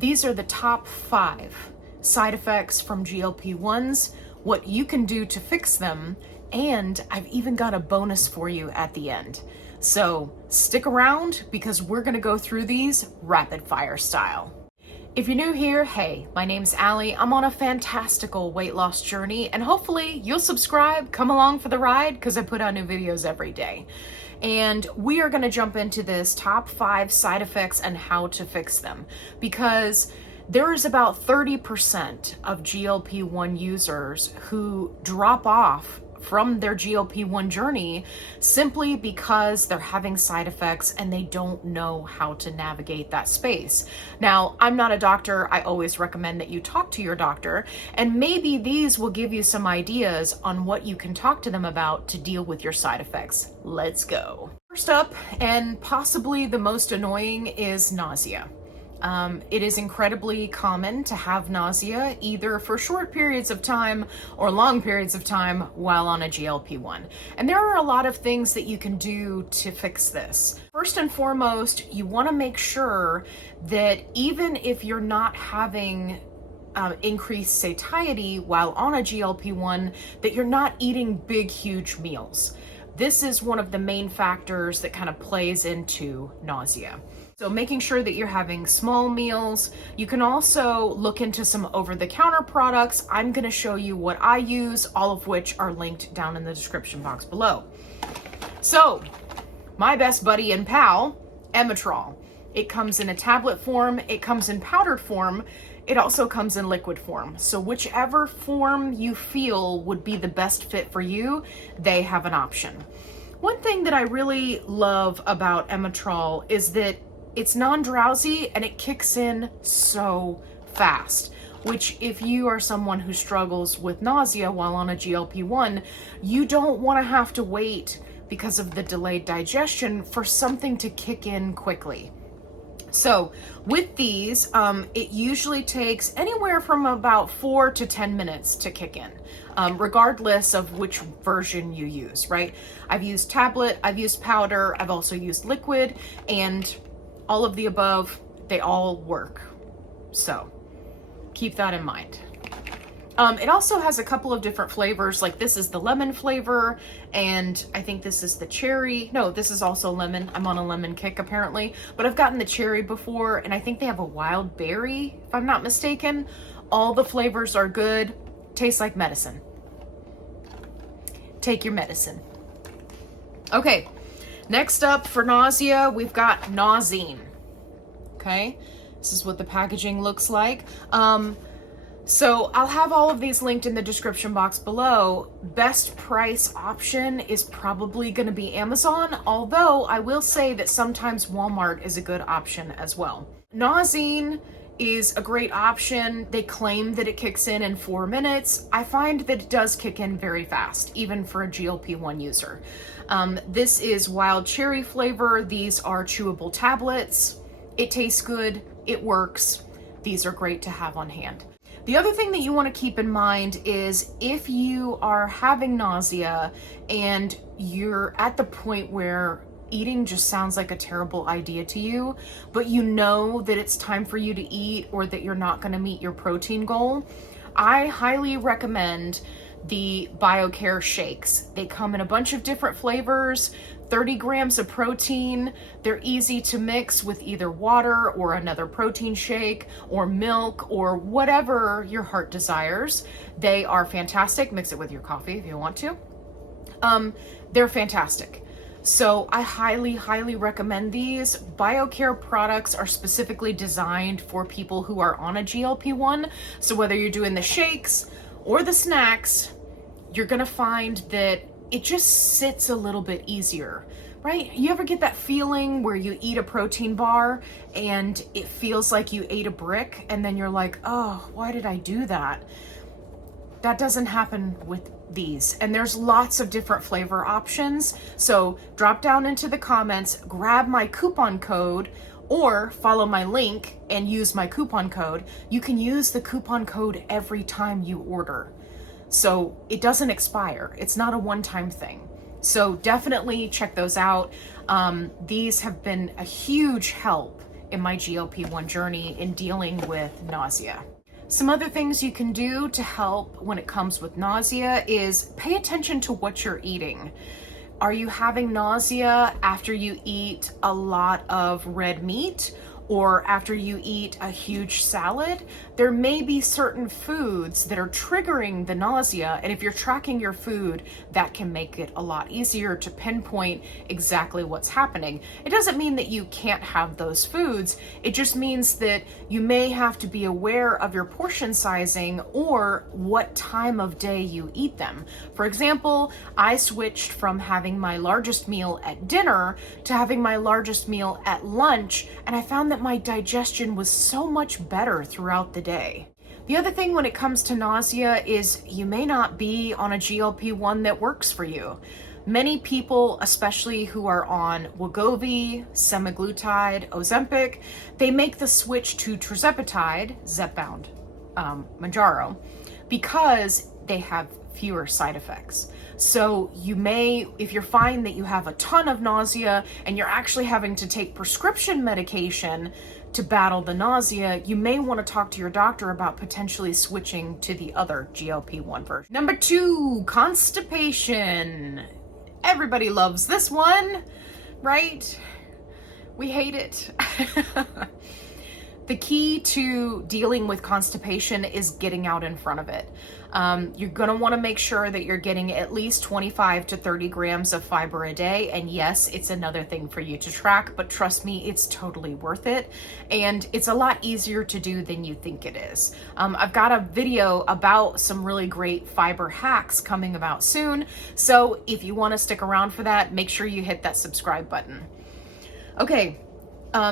these are the top 5 side effects from GLP-1s, what you can do to fix them, and I've even got a bonus for you at the end. So stick around because we're gonna go through these rapid fire style. If you're new here, hey, my name's Allie. I'm on a fantastical weight loss journey, and hopefully you'll subscribe, come along for the ride, because I put out new videos every day. And we are gonna jump into this top 5 side effects and how to fix them, because there is about 30% of GLP-1 users who drop off from their GLP-1 journey simply because they're having side effects and they don't know how to navigate that space. Now, I'm not a doctor. I always recommend that you talk to your doctor, and maybe these will give you some ideas on what you can talk to them about to deal with your side effects. Let's go. First up, and possibly the most annoying, is nausea. It is incredibly common to have nausea either for short periods of time or long periods of time while on a GLP-1. And there are a lot of things that you can do to fix this. First and foremost, you want to make sure that even if you're not having increased satiety while on a GLP-1, that you're not eating big, huge meals. This is one of the main factors that kind of plays into nausea. So making sure that you're having small meals. You can also look into some over-the-counter products. I'm going to show you what I use, all of which are linked down in the description box below. So, my best buddy and pal, Emetrol. It comes in a tablet form, it comes in powdered form, it also comes in liquid form. So whichever form you feel would be the best fit for you, they have an option. One thing that I really love about Emetrol is that it's non-drowsy and it kicks in so fast, which if you are someone who struggles with nausea while on a GLP-1, you don't want to have to wait because of the delayed digestion for something to kick in quickly. So with these, it usually takes anywhere from about 4 to 10 minutes to kick in, regardless of which version you use, right? I've used tablet, I've used powder, I've also used liquid, and all of the above, they all work. So keep that in mind. It also has a couple of different flavors, like this is the lemon flavor, and I think this is the cherry. No, this is also lemon. I'm on a lemon kick apparently, but I've gotten the cherry before, and I think they have a wild berry, if I'm not mistaken. All the flavors are good. Tastes like medicine. Take your medicine. Okay, next up for nausea, we've got Nausine. Okay, this is what the packaging looks like. So I'll have all of these linked in the description box below. Best price option is probably going to be Amazon, although I will say that sometimes Walmart is a good option as well. Nausine is a great option. They claim that it kicks in 4 minutes. I find that it does kick in very fast, even for a GLP-1 user. This is wild cherry flavor. These are chewable tablets. It tastes good. It works. These are great to have on hand. The other thing that you want to keep in mind is if you are having nausea and you're at the point where eating just sounds like a terrible idea to you, but you know that it's time for you to eat or that you're not going to meet your protein goal, I highly recommend the Biocare shakes. They come in a bunch of different flavors, 30 grams of protein. They're easy to mix with either water or another protein shake or milk or whatever your heart desires. They are fantastic. Mix it with your coffee if you want to. They're fantastic. So I highly, highly recommend these. Biocare products are specifically designed for people who are on a GLP-1. So whether you're doing the shakes or the snacks, you're gonna find that it just sits a little bit easier, right? You ever get that feeling where you eat a protein bar and it feels like you ate a brick and then you're like, oh, why did I do that? That doesn't happen with these. And there's lots of different flavor options. So drop down into the comments, grab my coupon code, or follow my link and use my coupon code. You can use the coupon code every time you order. So it doesn't expire. It's not a one-time thing. So definitely check those out. These have been a huge help in my GLP-1 journey in dealing with nausea. Some other things you can do to help when it comes with nausea is pay attention to what you're eating. Are you having nausea after you eat a lot of red meat or after you eat a huge salad? There may be certain foods that are triggering the nausea, and if you're tracking your food, that can make it a lot easier to pinpoint exactly what's happening. It doesn't mean that you can't have those foods. It just means that you may have to be aware of your portion sizing or what time of day you eat them. For example, I switched from having my largest meal at dinner to having my largest meal at lunch, and I found that my digestion was so much better throughout the day. The other thing when it comes to nausea is you may not be on a GLP-1 that works for you. Many people, especially who are on Wegovy, semaglutide, Ozempic, they make the switch to tirzepatide, Zepbound, Mounjaro, because they have fewer side effects. So you may, if you find that you have a ton of nausea and you're actually having to take prescription medication to battle the nausea, you may want to talk to your doctor about potentially switching to the other GLP-1 version. Number 2, constipation. Everybody loves this one, right? We hate it. The key to dealing with constipation is getting out in front of it. You're going to want to make sure that you're getting at least 25 to 30 grams of fiber a day. And yes, it's another thing for you to track, but trust me, it's totally worth it. And it's a lot easier to do than you think it is. I've got a video about some really great fiber hacks coming about soon. So if you want to stick around for that, make sure you hit that subscribe button. Okay.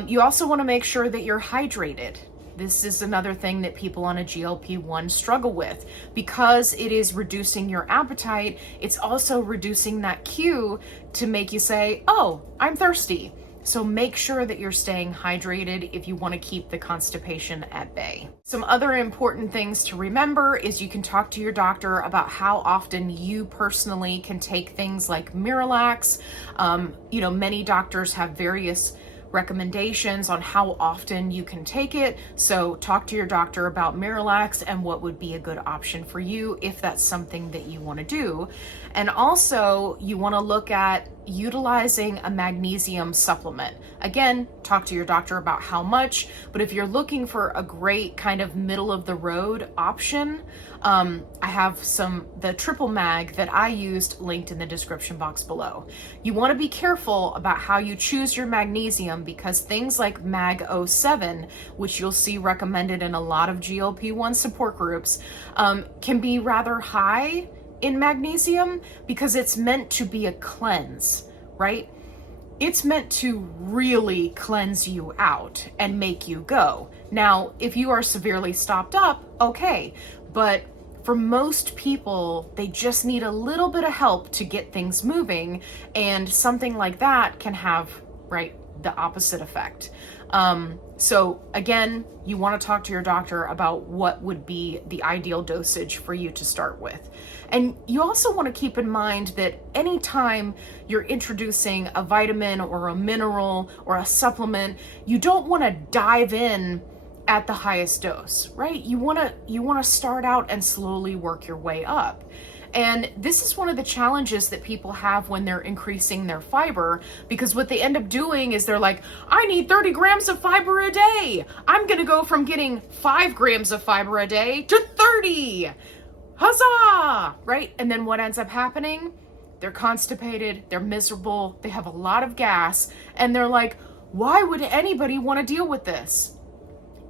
You also want to make sure that you're hydrated. This is another thing that people on a GLP-1 struggle with. Because it is reducing your appetite, it's also reducing that cue to make you say, oh, I'm thirsty. So make sure that you're staying hydrated if you want to keep the constipation at bay. Some other important things to remember is you can talk to your doctor about how often you personally can take things like Miralax. Many doctors have various recommendations on how often you can take it. So talk to your doctor about Miralax and what would be a good option for you if that's something that you want to do. And also you want to look at utilizing a magnesium supplement. Again, talk to your doctor about how much, but if you're looking for a great kind of middle of the road option, I have the triple mag that I used linked in the description box below. You want to be careful about how you choose your magnesium because things like Mag 07, which you'll see recommended in a lot of GLP-1 support groups, can be rather high in magnesium because it's meant to be a cleanse, right? It's meant to really cleanse you out and make you go. Now, if you are severely stopped up, okay, but for most people, they just need a little bit of help to get things moving, and something like that can have, right, the opposite effect. So again, you want to talk to your doctor about what would be the ideal dosage for you to start with. And you also want to keep in mind that anytime you're introducing a vitamin or a mineral or a supplement, you don't want to dive in at the highest dose, right? You want to start out and slowly work your way up. And this is one of the challenges that people have when they're increasing their fiber, because what they end up doing is they're like, I need 30 grams of fiber a day. I'm going to go from getting 5 grams of fiber a day to 30. Huzzah! Right? And then what ends up happening? They're constipated, they're miserable, they have a lot of gas, and they're like, why would anybody want to deal with this?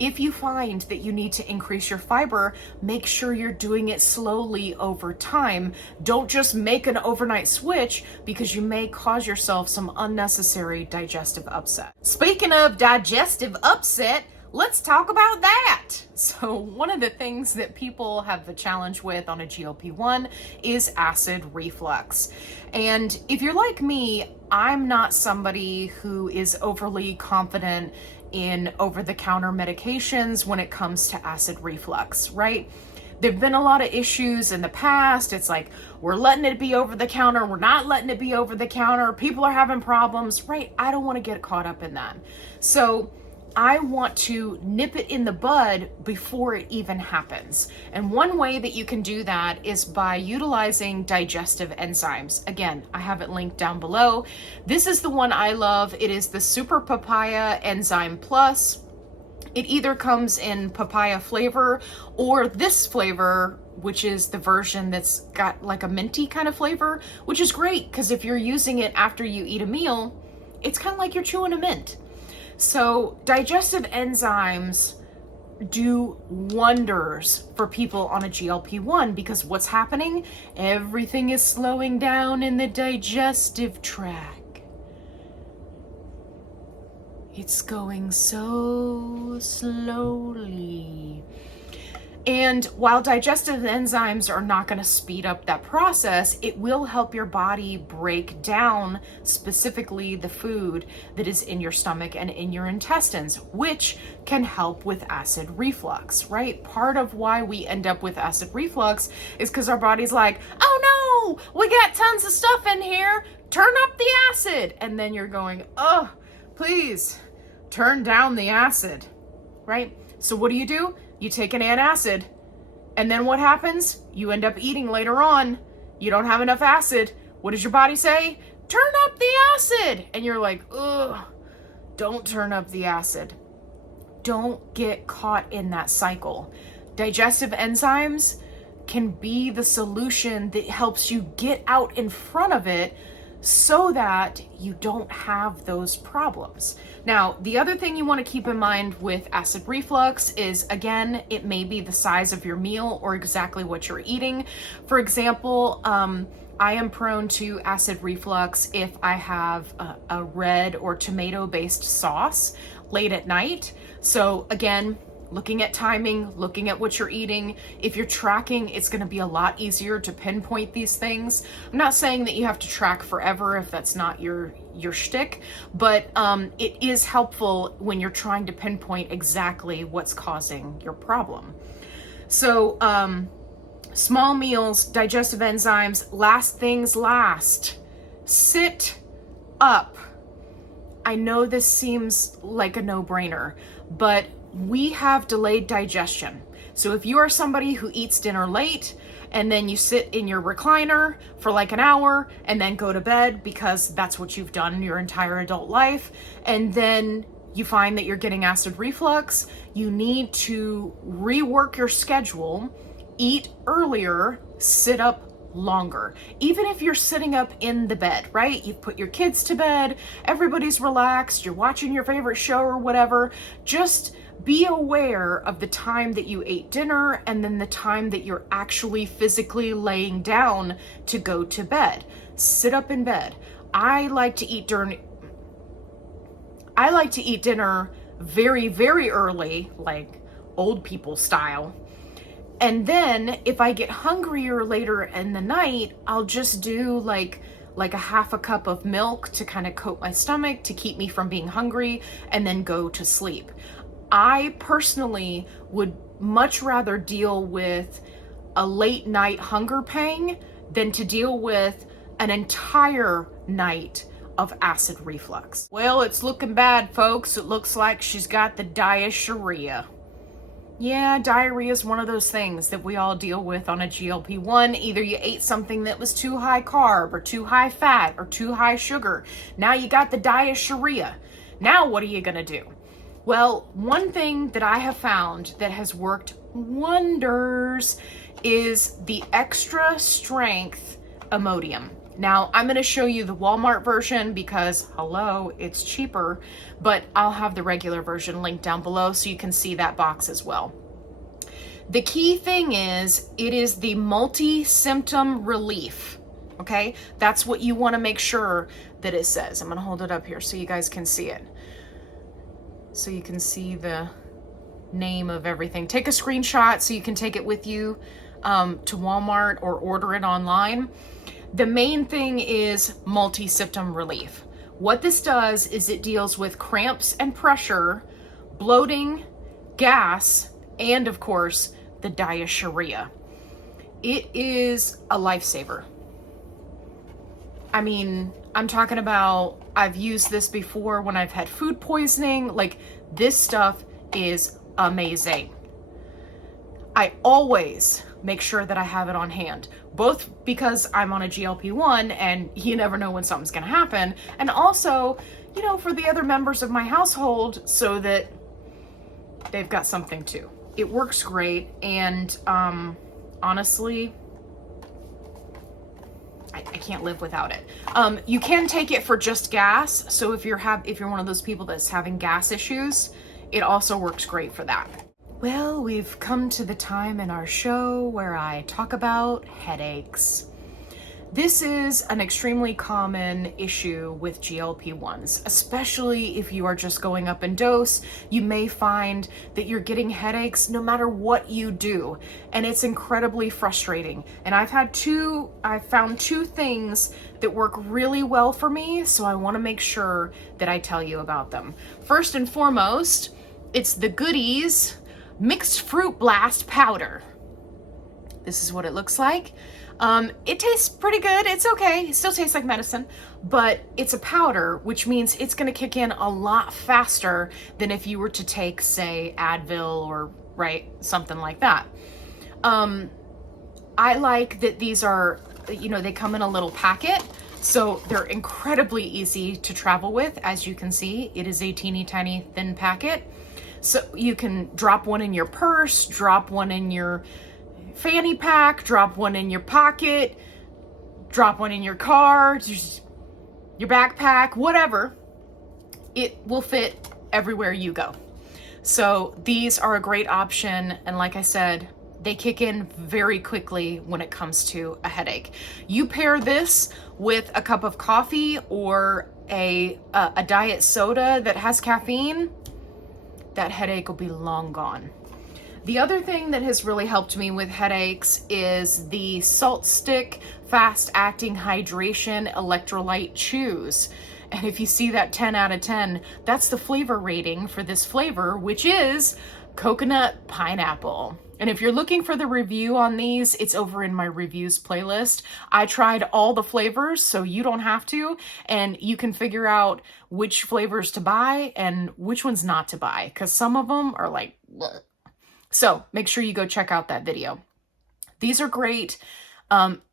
If you find that you need to increase your fiber, make sure you're doing it slowly over time. Don't just make an overnight switch because you may cause yourself some unnecessary digestive upset. Speaking of digestive upset, let's talk about that. So one of the things that people have a challenge with on a GLP-1 is acid reflux. And if you're like me, I'm not somebody who is overly confident in over-the-counter medications when it comes to acid reflux, right? There've been a lot of issues in the past. It's like, we're letting it be over the counter, we're not letting it be over the counter, people are having problems, right? I don't want to get caught up in that. So I want to nip it in the bud before it even happens. And one way that you can do that is by utilizing digestive enzymes. Again, I have it linked down below. This is the one I love. It is the Super Papaya Enzyme Plus. It either comes in papaya flavor or this flavor, which is the version that's got like a minty kind of flavor, which is great because if you're using it after you eat a meal, it's kind of like you're chewing a mint. So digestive enzymes do wonders for people on a GLP-1 because what's happening? Everything is slowing down in the digestive tract. It's going so slowly. And while digestive enzymes are not going to speed up that process, it will help your body break down specifically the food that is in your stomach and in your intestines, which can help with acid reflux, right? Part of why we end up with acid reflux is because our body's like, oh no, we got tons of stuff in here, turn up the acid. And then you're going, oh, please turn down the acid, right? So what do? You take an antacid, and then what happens? You end up eating later on. You don't have enough acid. What does your body say? Turn up the acid. And you're like, ugh, don't turn up the acid. Don't get caught in that cycle. Digestive enzymes can be the solution that helps you get out in front of it so that you don't have those problems. Now, the other thing you want to keep in mind with acid reflux is, again, it may be the size of your meal or exactly what you're eating. For example, I am prone to acid reflux if I have a red or tomato-based sauce late at night. So again, looking at timing, looking at what you're eating. If you're tracking, it's going to be a lot easier to pinpoint these things. I'm not saying that you have to track forever if that's not your shtick, but it is helpful when you're trying to pinpoint exactly what's causing your problem. So small meals, digestive enzymes, last things last. Sit up. I know this seems like a no-brainer, but we have delayed digestion. So if you are somebody who eats dinner late and then you sit in your recliner for like an hour and then go to bed because that's what you've done your entire adult life, and then you find that you're getting acid reflux, you need to rework your schedule, eat earlier, sit up longer. Even if you're sitting up in the bed, right? You've put your kids to bed, everybody's relaxed, you're watching your favorite show or whatever, just be aware of the time that you ate dinner and then the time that you're actually physically laying down to go to bed. Sit up in bed. I like to eat dinner very, very early, like old people style. And then if I get hungrier later in the night, I'll just do like a half a cup of milk to kind of coat my stomach to keep me from being hungry and then go to sleep. I personally would much rather deal with a late night hunger pang than to deal with an entire night of acid reflux. Well, it's looking bad, folks. It looks like she's got the diarrhea. Yeah, diarrhea is one of those things that we all deal with on a GLP-1. Either you ate something that was too high carb or too high fat or too high sugar. Now you got the diarrhea. Now what are you gonna do? Well, one thing that I have found that has worked wonders is the extra strength Imodium. Now, I'm going to show you the Walmart version because, hello, it's cheaper, but I'll have the regular version linked down below so you can see that box as well. The key thing is, it is the multi-symptom relief, okay? That's what you want to make sure that it says. I'm going to hold it up here so you guys can see it. So you can see the name of everything. Take a screenshot so you can take it with you to Walmart or order it online. The main thing is multi-symptom relief. What this does is it deals with cramps and pressure, bloating, gas, and of course, the diarrhea. It is a lifesaver. I mean, I'm talking about, I've used this before when I've had food poisoning. Like, this stuff is amazing. I always make sure that I have it on hand, both because I'm on a GLP-1 and you never know when something's going to happen, and also, you know, for the other members of my household so that they've got something too. It works great, and honestly, I can't live without it. You can take it for just gas, so if you're one of those people that's having gas issues, it also works great for that. Well, we've come to the time in our show where I talk about headaches. This is an extremely common issue with GLP-1s, especially if you are just going up in dose. You may find that you're getting headaches no matter what you do, and it's incredibly frustrating. And I've found two things that work really well for me, so I want to make sure that I tell you about them. First and foremost, it's the Goodies Mixed Fruit Blast Powder. This is what it looks like. It tastes pretty good. It's okay. It still tastes like medicine, but it's a powder, which means it's going to kick in a lot faster than if you were to take, say, Advil or something like that. I like that these are, they come in a little packet, so they're incredibly easy to travel with. As you can see, it is a teeny tiny thin packet. So you can drop one in your purse, drop one in your fanny pack, drop one in your pocket, drop one in your car, your backpack, whatever. It will fit everywhere you go. So these are a great option, and like I said, they kick in very quickly when it comes to a headache. You pair this with a cup of coffee or a diet soda that has caffeine, that headache will be long gone. The other thing that has really helped me with headaches is the Salt Stick Fast Acting Hydration Electrolyte Chews. And if you see that 10 out of 10, that's the flavor rating for this flavor, which is coconut pineapple. And if you're looking for the review on these, it's over in my reviews playlist. I tried all the flavors, so you don't have to, and you can figure out which flavors to buy and which ones not to buy, because some of them are like, bleh. So make sure you go check out that video. These are great,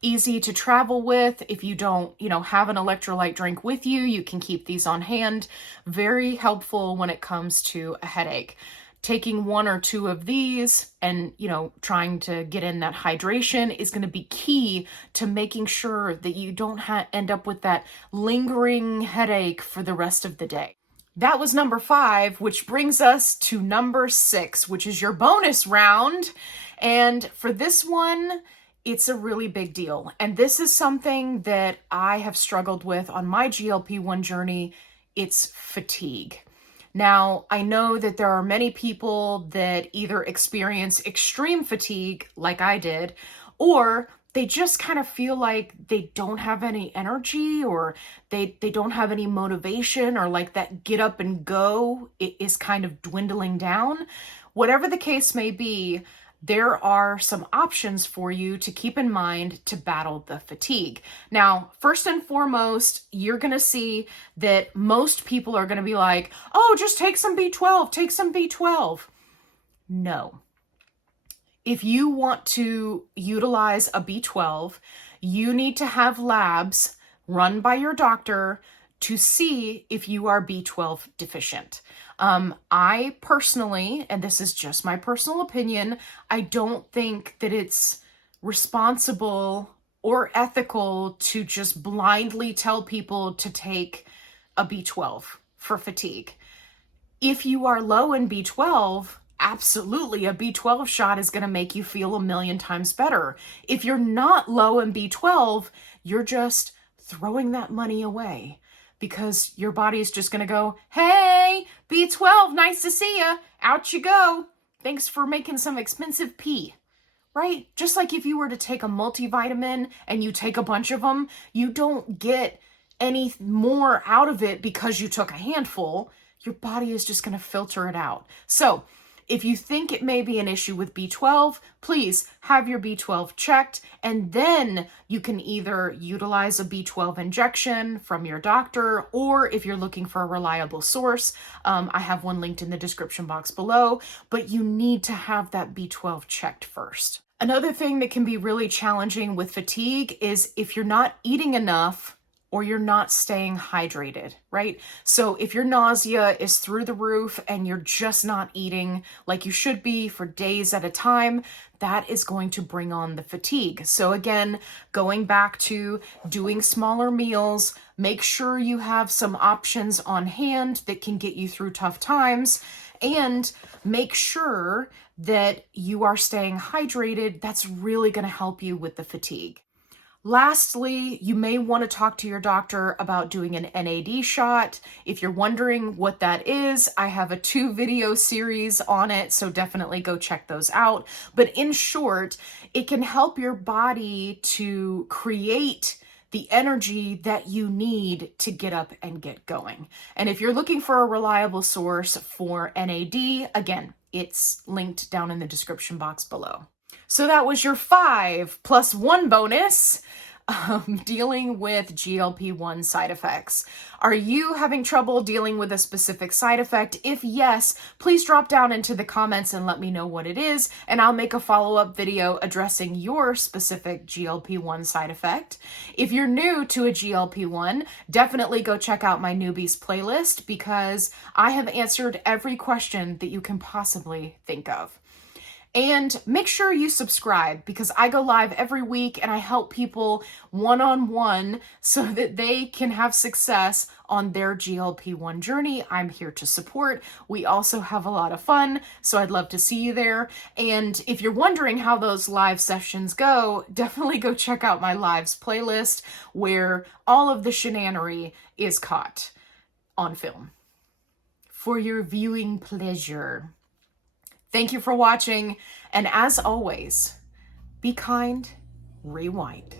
easy to travel with. If you don't, have an electrolyte drink with you, you can keep these on hand. Very helpful when it comes to a headache. Taking one or two of these and, trying to get in that hydration is going to be key to making sure that you don't end up with that lingering headache for the rest of the day. That was number 5, which brings us to number 6, which is your bonus round. And for this one, it's a really big deal. And this is something that I have struggled with on my GLP-1 journey. It's fatigue. Now, I know that there are many people that either experience extreme fatigue, like I did, or they just kind of feel like they don't have any energy, or they don't have any motivation, or like that get up and go is kind of dwindling down. Whatever the case may be, there are some options for you to keep in mind to battle the fatigue. Now, first and foremost, you're going to see that most people are going to be like, oh, just take some B12, take some B12. No. If you want to utilize a B12, you need to have labs run by your doctor to see if you are B12 deficient. I personally, and this is just my personal opinion, I don't think that it's responsible or ethical to just blindly tell people to take a B12 for fatigue. If you are low in B12, absolutely, a B12 shot is going to make you feel a million times better. If you're not low in B12, you're just throwing that money away because your body is just going to go, hey, B12, nice to see you. Out you go. Thanks for making some expensive pee. Right? Just like if you were to take a multivitamin and you take a bunch of them, you don't get any more out of it because you took a handful. Your body is just going to filter it out. So If you think it may be an issue with B12, please have your B12 checked, and then you can either utilize a B12 injection from your doctor, or if you're looking for a reliable source, I have one linked in the description box below, but you need to have that B12 checked first. Another thing that can be really challenging with fatigue is if you're not eating enough or you're not staying hydrated, right? So if your nausea is through the roof and you're just not eating like you should be for days at a time, that is going to bring on the fatigue. So again, going back to doing smaller meals, make sure you have some options on hand that can get you through tough times, and make sure that you are staying hydrated. That's really going to help you with the fatigue. Lastly, you may want to talk to your doctor about doing an NAD shot. If you're wondering what that is, I have a 2-video series on it, so definitely go check those out. But in short, it can help your body to create the energy that you need to get up and get going. And if you're looking for a reliable source for NAD, again, it's linked down in the description box below. So that was your 5 plus 1 bonus, dealing with GLP-1 side effects. Are you having trouble dealing with a specific side effect? If yes, please drop down into the comments and let me know what it is, and I'll make a follow-up video addressing your specific GLP-1 side effect. If you're new to a GLP-1, definitely go check out my newbies playlist, because I have answered every question that you can possibly think of. And make sure you subscribe, because I go live every week and I help people one-on-one so that they can have success on their GLP-1 journey. I'm here to support. We also have a lot of fun, so I'd love to see you there. And if you're wondering how those live sessions go, definitely go check out my lives playlist, where all of the shenanery is caught on film for your viewing pleasure. Thank you for watching, and as always, be kind, rewind.